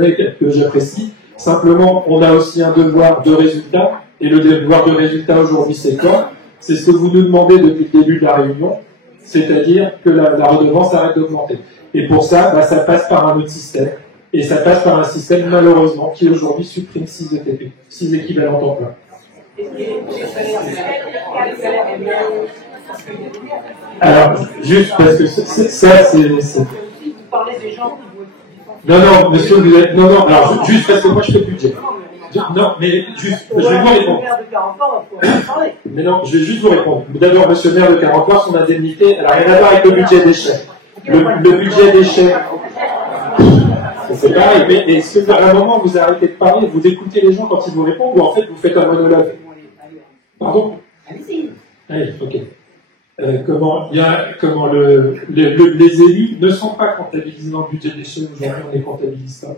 j'apprécie. Simplement, on a aussi un devoir de résultat. Et le devoir de résultat aujourd'hui, c'est quoi? C'est ce que vous nous demandez depuis le début de la réunion, c'est-à-dire que la redevance arrête d'augmenter. Et pour ça, ça passe par un autre système. Et ça passe par un système, malheureusement, qui aujourd'hui supprime 6 ETP, 6 équivalents temps plein. Alors, juste parce que ça, c'est... Vous parlez des gens qui vont... Non, monsieur, vous êtes... Non, alors, juste parce que moi, je fais le budget. Non, mais juste, je vais vous répondre. Mais non, je vais juste vous répondre. D'abord, monsieur le maire de 40 ans, son indemnité, elle n'a rien à voir avec le budget déchets. Le budget déchets, c'est pareil, mais est-ce que à un moment, vous arrêtez de parler, vous écoutez les gens quand ils vous répondent, ou en fait, vous faites un monologue? Pardon? Allez, ok. Les élus ne sont pas comptabilisés dans le budget déchets, aujourd'hui, on les comptabilise pas.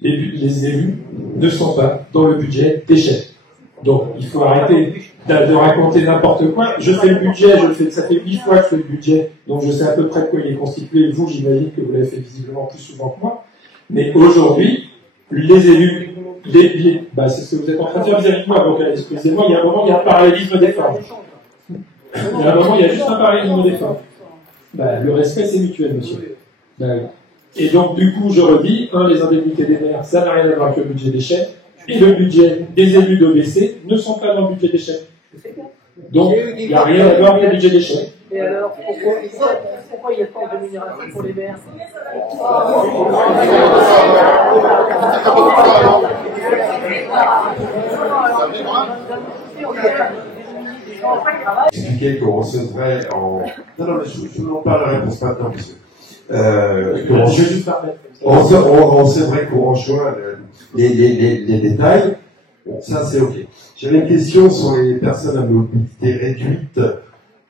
Les élus ne sont pas dans le budget déchets. Donc, il faut arrêter de raconter n'importe quoi. Je fais le budget, ça fait 8 fois que je fais le budget, donc je sais à peu près de quoi il est constitué. Vous, j'imagine que vous l'avez fait visiblement plus souvent que moi. Mais aujourd'hui, les élus, c'est ce que vous êtes en train de faire vis-à-vis de moi. Donc, excusez-moi, il y a un moment, il y a un parallélisme des formes. Il y a un moment, il y a juste un parallélisme des formes. Le respect, c'est mutuel, monsieur. Et donc, du coup, je redis, les indemnités des maires, ça n'a rien à voir avec le budget déchets, et le budget des élus d'OBC ne sont pas dans le budget déchets. Donc, il n'y a rien à voir avec le budget déchets. Et alors, pourquoi il n'y a pas de rémunération pour les maires? Expliquer qu'on recevrait en... Non, mais je vous en parle la réponse maintenant, monsieur. On recevrait courant juin les détails. Bon, ça c'est ok. J'avais une question sur les personnes à mobilité réduite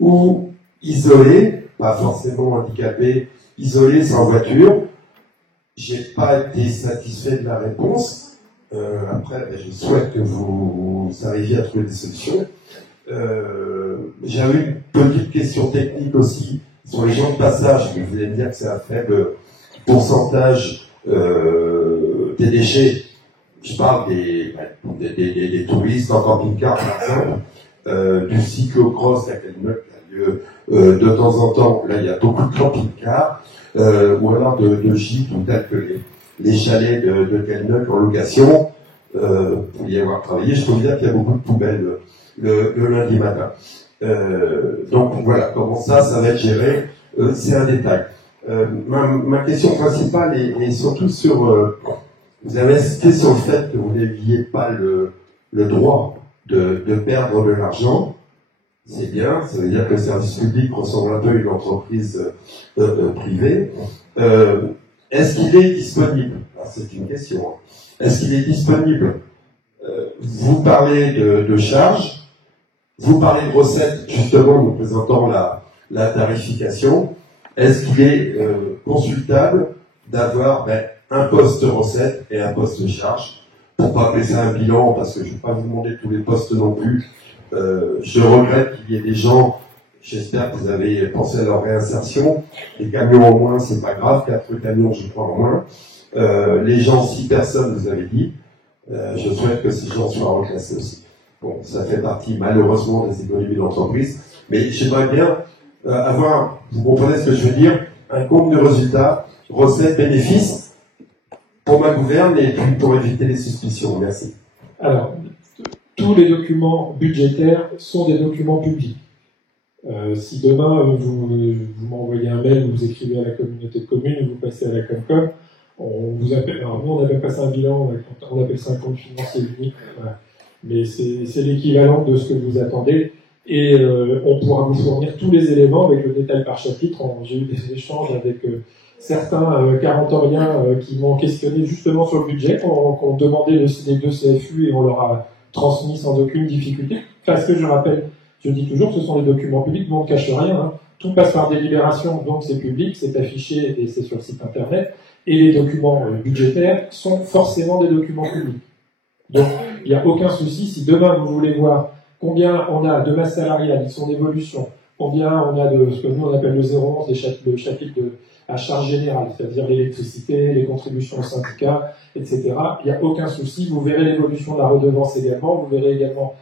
ou isolées, pas forcément handicapées, isolées sans voiture. J'ai pas été satisfait de la réponse. Après, je souhaite que vous arriviez à trouver des solutions. J'avais une petite question technique aussi sur les gens de passage. Vous allez me dire que c'est un faible pourcentage des déchets. Je parle des touristes en camping-car, par exemple, du cyclocross à Kelmeuc, qui a lieu de temps en temps. Là, il y a beaucoup de camping-cars, ou alors de gîtes, ou tels que les chalets de Kelmeuc en location. Pour y avoir travaillé, je peux vous dire qu'il y a beaucoup de poubelles le lundi matin. Donc voilà, comment ça va être géré, c'est un détail. Ma question principale est surtout sur... vous avez insisté sur le fait que vous n'aviez pas le droit de perdre de l'argent. C'est bien, ça veut dire que le service public ressemble un peu à une entreprise privée. Est-ce qu'il est disponible? C'est une question. Est-ce qu'il est disponible? Vous parlez de charges. Vous parlez de recettes, justement, nous présentant la tarification. Est-ce qu'il est consultable d'avoir un poste recette et un poste charge, pour pas appeler ça un bilan, parce que je ne vais pas vous demander tous les postes non plus. Je regrette qu'il y ait des gens, j'espère que vous avez pensé à leur réinsertion. Les camions en moins, c'est pas grave, 4 camions, je crois, en moins. Les gens, 6 personnes, vous avez dit. Je souhaite que ces gens soient reclassés aussi. Bon, ça fait partie, malheureusement, des économies d'entreprise. Mais j'aimerais bien avoir, vous comprenez ce que je veux dire, un compte de résultats, recettes, bénéfices, pour ma gouverne et puis pour éviter les suspicions. Merci. Alors, tous les documents budgétaires sont des documents publics. Si demain, vous m'envoyez un mail, vous écrivez à la communauté de communes, vous passez à la Comcom, on vous appelle, alors nous on appelle pas ça un bilan, on appelle ça un compte financier unique, voilà. Mais c'est l'équivalent de ce que vous attendez, et on pourra vous fournir tous les éléments avec le détail par chapitre. J'ai eu des échanges avec certains carentoriens qui m'ont questionné justement sur le budget, qui ont demandé les 2 CFU et on leur a transmis sans aucune difficulté, parce que je rappelle, je dis toujours, ce sont des documents publics, donc on ne cache rien, hein. Tout passe par délibération, donc c'est public, c'est affiché et c'est sur le site internet, et les documents budgétaires sont forcément des documents publics. Donc, il n'y a aucun souci, si demain vous voulez voir combien on a de masse salariale, son évolution, combien on a de ce que nous on appelle le 011, le chapitre à charge générale, c'est-à-dire l'électricité, les contributions aux syndicats, etc. Il n'y a aucun souci, vous verrez l'évolution de la redevance également, vous verrez également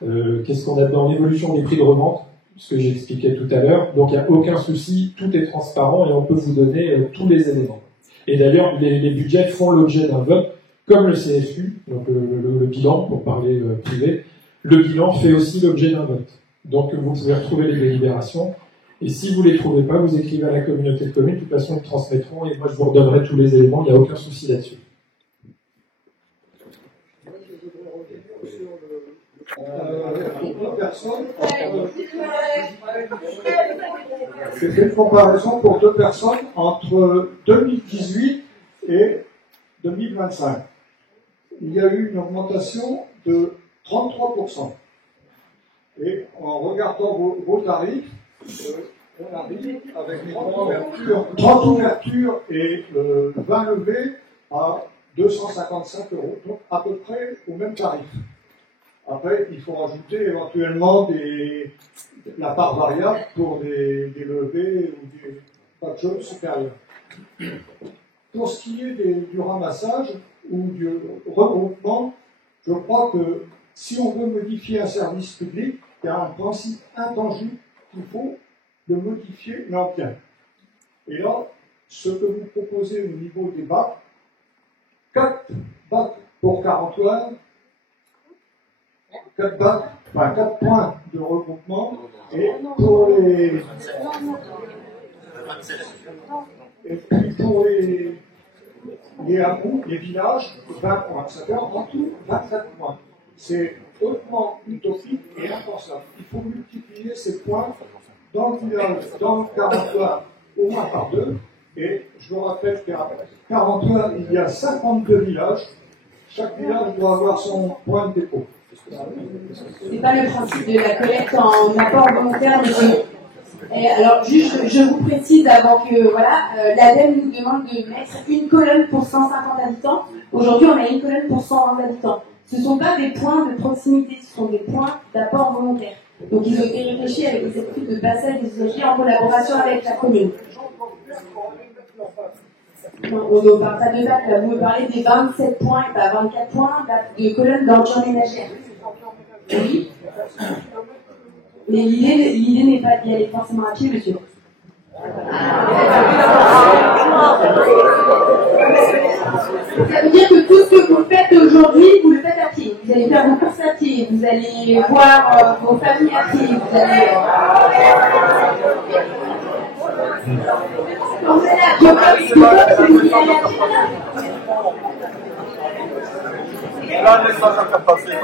qu'est-ce qu'on a dans l'évolution des prix de revente, ce que j'expliquais tout à l'heure. Donc il n'y a aucun souci, tout est transparent et on peut vous donner tous les éléments. Et d'ailleurs, les budgets font l'objet d'un vote comme le CFU, donc le bilan, pour parler privé, le bilan fait aussi l'objet d'un vote. Donc vous pouvez retrouver les délibérations, et si vous ne les trouvez pas, vous écrivez à la communauté de communes, de toute façon ils transmettront, et moi je vous redonnerai tous les éléments, il n'y a aucun souci là-dessus. J'ai fait une comparaison pour 2 personnes entre 2018 et 2025. Il y a eu une augmentation de 33%. Et en regardant vos tarifs, on arrive avec 30 ouvertures et 20 levées à 255 €, donc à peu près au même tarif. Après, il faut rajouter éventuellement la part variable pour des levées ou des patchs supérieurs. Pour ce qui est du ramassage ou du regroupement, je crois que si on veut modifier un service public, il y a un principe intangible qu'il faut le modifier, mais en bien. Et là, ce que vous proposez au niveau des bacs, 4 bacs pour Carentoine, 4 bacs, enfin 4 points de regroupement, et pour les... Et puis pour les hameaux, les villages, 20 points. Ça fait en tout 27 points. C'est hautement utopique et impensable. Il faut multiplier ces points dans le village, dans le Carentoine, au moins par 2. Et je vous rappelle qu'à Carentoine, il y a 52 villages. Chaque village doit avoir son point de dépôt. C'est pas le principe de la collecte en apport volontaire, mais alors juste, je vous précise avant que voilà, l'ADEME nous demande de mettre une colonne pour 150 habitants. Aujourd'hui, on a une colonne pour 120 habitants. Ce ne sont pas des points de proximité, ce sont des points d'apport volontaire. Donc ils ont été réfléchis avec des équipes de passage des usagers en collaboration avec la commune. Non, on ne parle pas de date, là, vous me parlez des 27 points et pas 24 points de colonnes d'ordures ménagères. Oui. Mais l'idée n'est pas d'y aller forcément à pied, monsieur. Ça veut dire que tout ce que vous faites aujourd'hui, vous le faites à pied. Vous allez faire vos courses à pied, vous allez voir vos familles à pied, vous allez... Quand vous allez à pied, vous allez à pied. Là, laisse pas ça faire passer.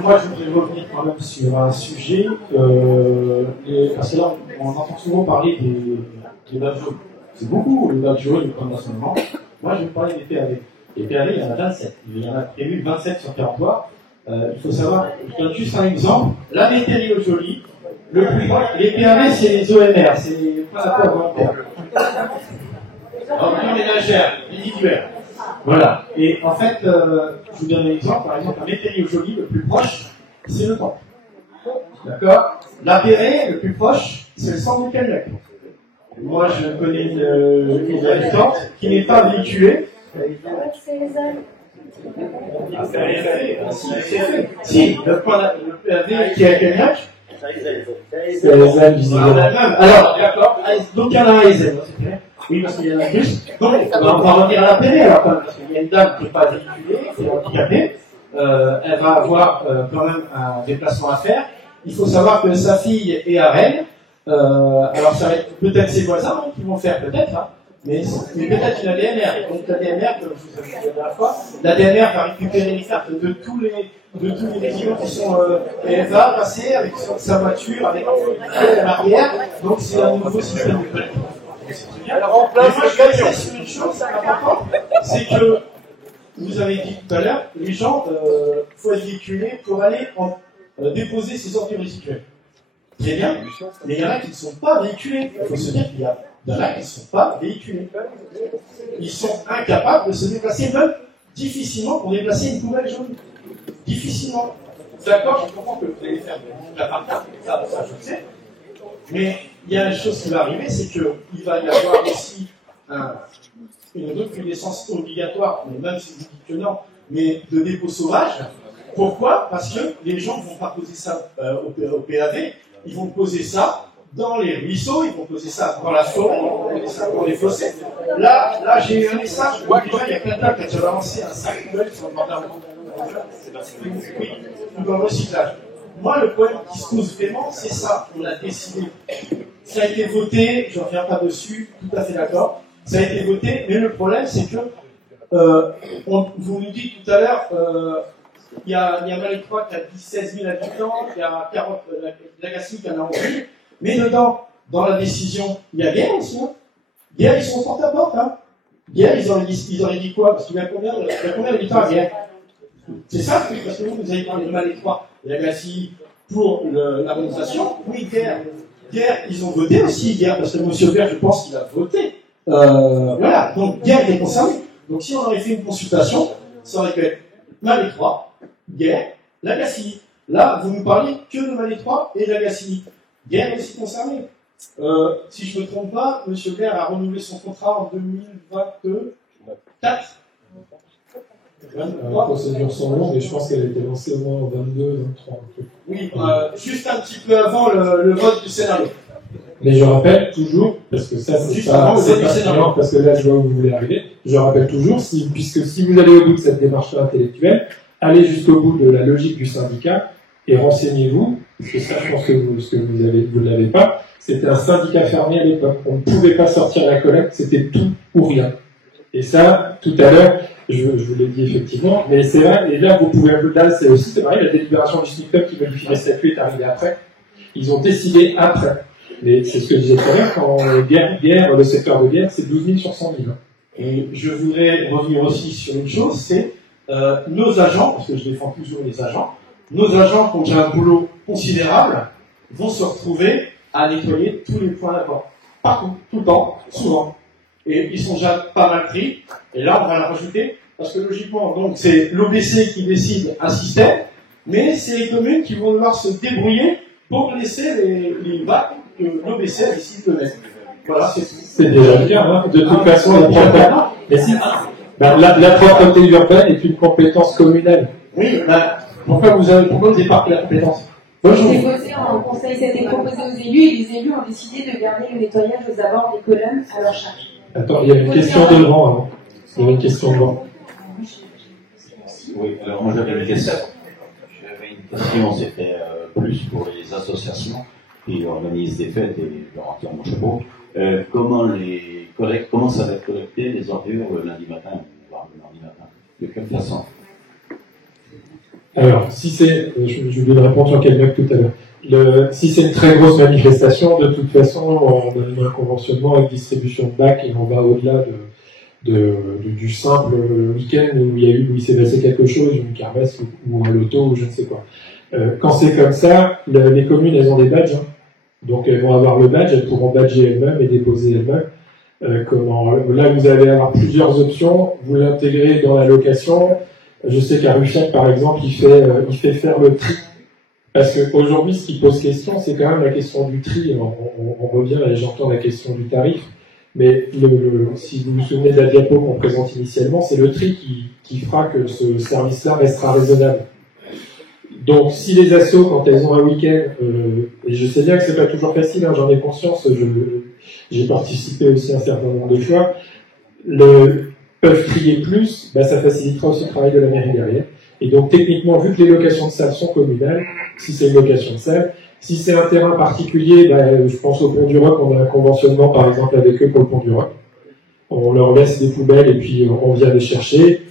Moi, je voudrais revenir quand même sur un sujet, parce que là, on entend souvent parler des dates jaunes. C'est beaucoup les dates jaunes, les points d'assolement. Moi, je vais parler des PAV. Les PAV, il y en a 27. Il y en a prévu 27 sur territoire. Il faut savoir, je donne juste un exemple. La météorologie, le plus proche, les PAV, c'est les OMR, c'est les points d'apport volontaires. Ordures ménagères, individuelles. Voilà. Et en fait, je vous donne un exemple. Par exemple, la météorologie, le plus proche, c'est le temps. D'accord. La Perret, le plus proche, c'est le centre du Cagnac. Moi, je connais une habitante qui n'est pas véhiculée. Si, le PAV qui est à Cagnac, c'est les ailes, visiblement. Alors, d'accord. Donc, il y en a un ailes. Oui, parce qu'il y en a plus. Donc, on va revenir à la Perret, alors, parce qu'il y a une dame qui n'est pas véhiculée, qui est handicapée. Elle va avoir quand même un déplacement à faire. Il faut savoir que sa fille est à Rennes. Alors ça va être peut-être ses voisins qui vont faire, peut-être, hein, mais peut-être une ADMR. Donc la DMR, comme je vous avais dit la dernière fois, la DMR va récupérer les cartes de tous les régions qui sont et elle va passer avec sa voiture, avec l'arrière. Donc c'est un nouveau système de collecte. Elle remplace le camion. Sur une chose importante, c'est que vous avez dit tout à l'heure, les gens faut être véhiculés pour aller déposer ses ordures résiduelles. Très bien, mais il y en a qui ne sont pas véhiculés. Il faut se dire qu'il y en a qui ne sont pas véhiculés. Ils sont incapables de se déplacer, même difficilement pour déplacer une poubelle jaune. Difficilement. D'accord, je comprends que vous allez faire de la part, ça je sais. Mais il y a une chose qui va arriver, c'est qu'il va y avoir aussi une reconnaissance obligatoire, mais même si vous dites que non, mais de dépôt sauvage. Pourquoi? Parce que les gens ne vont pas poser ça au PAV, ils vont poser ça dans les ruisseaux, ils vont poser ça dans la forêt, ils vont poser ça dans les fossés. Là j'ai eu un message, je vois déjà il y a quelqu'un qui a déjà balancé un sac poubelle sur le bordel. Oui, dans le recyclage. Moi, le problème qui se pose vraiment, c'est ça. On a décidé. Ça a été voté, je ne reviens pas dessus, tout à fait d'accord. Ça a été voté, mais le problème, c'est que vous nous dites tout à l'heure, il y a Malétroit qui a 16 000 habitants, il y a 40, Lagacé qui en a 11 000, mais dedans, dans la décision, il y a Guerre aussi. Hein. Guerre, ils sont porte à porte. Hein. Guerre, ils auraient dit quoi? Parce qu'il y a combien d'habitants à Guerre? C'est ça, parce que vous avez parlé de Malétroit et Lagacé pour l'harmonisation. Oui, Guerre, ils ont voté aussi, Guerre, parce que M. Guerre, je pense qu'il a voté. Voilà, donc Guerre est concerné. Donc si on aurait fait une consultation, ça aurait pu être Malétroit, Guerre, Lagacé. Là, vous nous parlez que de Malétroit et Lagacé. Guerre est aussi concerné. Si je ne me trompe pas, M. Guerre a renouvelé son contrat en 2024. La procédure sont longues, mais je pense qu'elle a été lancée au moins en 22, 23. Oui, juste un petit peu avant le vote du scénario. Mais je rappelle toujours, parce que ça c'est pas pertinent, parce que là je vois où vous voulez arriver, je rappelle toujours, puisque si vous allez au bout de cette démarche-là intellectuelle, allez jusqu'au bout de la logique du syndicat et renseignez-vous, parce que ça je pense que vous ne l'avez pas, c'était un syndicat fermé à l'époque, on ne pouvait pas sortir la collecte, c'était tout ou rien. Et ça, tout à l'heure, je vous l'ai dit effectivement, mais c'est vrai, et là vous pouvez, là c'est aussi, c'est pareil, la délibération du SNICTUB qui modifie les statuts est arrivée après, ils ont décidé après. Mais c'est ce que je disais tout à l'heure, quand Guerre, le secteur de Guerre, c'est 12 000 sur 100 000. Et je voudrais revenir aussi sur une chose, c'est nos agents, parce que je défends toujours les agents, nos agents qui ont déjà un boulot considérable vont se retrouver à nettoyer tous les points d'accord. Partout, tout le temps, souvent. Et ils sont déjà pas mal pris, et là on va la rajouter, parce que logiquement, donc c'est l'OBC qui décide un système, mais c'est les communes qui vont devoir se débrouiller pour laisser les bacs que l'OBC a décidé de mettre. Voilà, c'est tout. C'est déjà bien, hein. De toute façon, la propreté urbaine est une compétence communale. Oui, pourquoi vous n'avez pas pris la compétence? Bonjour. C'était voté en conseil, c'était proposé aux élus, et les élus ont décidé de garder le nettoyage aux abords des colonnes à leur charge. Attends, il y a une question devant. Hein. Il y a une question devant. Oui, alors moi j'avais une question. C'était plus pour les associations qui organisent des fêtes et leur retire mon chapeau. Comment ça va être collecté les ordures lundi matin, de quelle façon? Alors, si c'est, je voulais répondre sur Kelmec tout à l'heure. Si c'est une très grosse manifestation, de toute façon, on a un conventionnement avec distribution de bacs et on va au-delà du simple week-end où il s'est passé quelque chose, une kermesse ou un loto ou je ne sais quoi. Quand c'est comme ça, les communes, elles ont des badges, hein. Donc elles vont avoir le badge, elles pourront badger elles-mêmes et déposer elles-mêmes. Là, vous allez avoir plusieurs options. Vous l'intégrez dans la location. Je sais qu'à Ruffec, par exemple, il fait faire le tri. Parce qu'aujourd'hui, ce qui pose question, c'est quand même la question du tri. On revient, et j'entends la question du tarif. Mais si vous vous souvenez de la diapo qu'on présente initialement, c'est le tri qui fera que ce service-là restera raisonnable. Donc, si les assos, quand elles ont un week-end, et je sais bien que c'est pas toujours facile, hein, j'en ai conscience, j'ai participé aussi un certain nombre de fois, peuvent trier plus, ça facilitera aussi le travail de la mairie derrière. Et donc, techniquement, vu que les locations de salles sont communales, si c'est une location de salle, si c'est un terrain particulier, je pense au Pont du Roc, on a un conventionnement, par exemple, avec eux pour le Pont du Roc. On leur laisse des poubelles et puis on vient les chercher.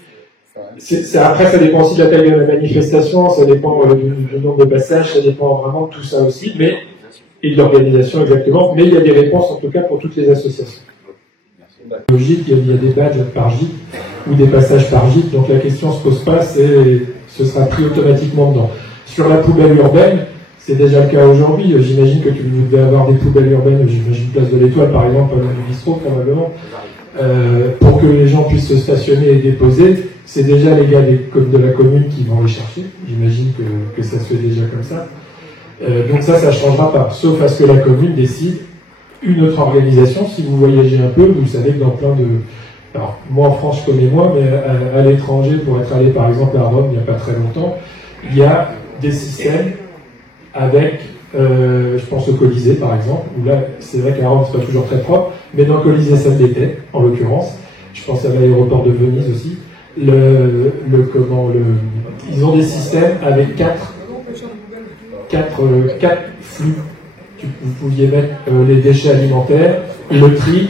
Après, ça dépend aussi de la taille de la manifestation, ça dépend du nombre de passages, ça dépend vraiment de tout ça aussi, et de l'organisation exactement, mais il y a des réponses en tout cas pour toutes les associations. Logique, il y a des badges par gîte ou des passages par gîte, donc la question se pose pas, ce sera pris automatiquement dedans. Sur la poubelle urbaine, c'est déjà le cas aujourd'hui, j'imagine que tu devais avoir des poubelles urbaines, j'imagine Place de l'Étoile par exemple, du bistrot probablement. pour que les gens puissent se stationner et déposer. C'est déjà les gars de la commune qui vont les chercher. J'imagine que ça se fait déjà comme ça. Donc ça ne changera pas, sauf à ce que la commune décide une autre organisation. Si vous voyagez un peu, vous savez que dans plein de... Alors, moi en France, je connais moins, mais à l'étranger, pour être allé par exemple à Rome il n'y a pas très longtemps, il y a des systèmes avec, je pense au Colisée par exemple, où là, c'est vrai qu'à Rome, c'est pas toujours très propre, mais dans le Colisée, ça l'était, en l'occurrence. Je pense à l'aéroport de Venise aussi. Ils ont des systèmes avec quatre flux. Vous pouviez mettre les déchets alimentaires, le tri,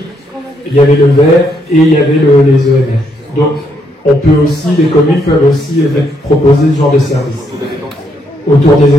il y avait le verre et il y avait les EMR. Donc, les communes peuvent aussi proposer ce genre de service autour des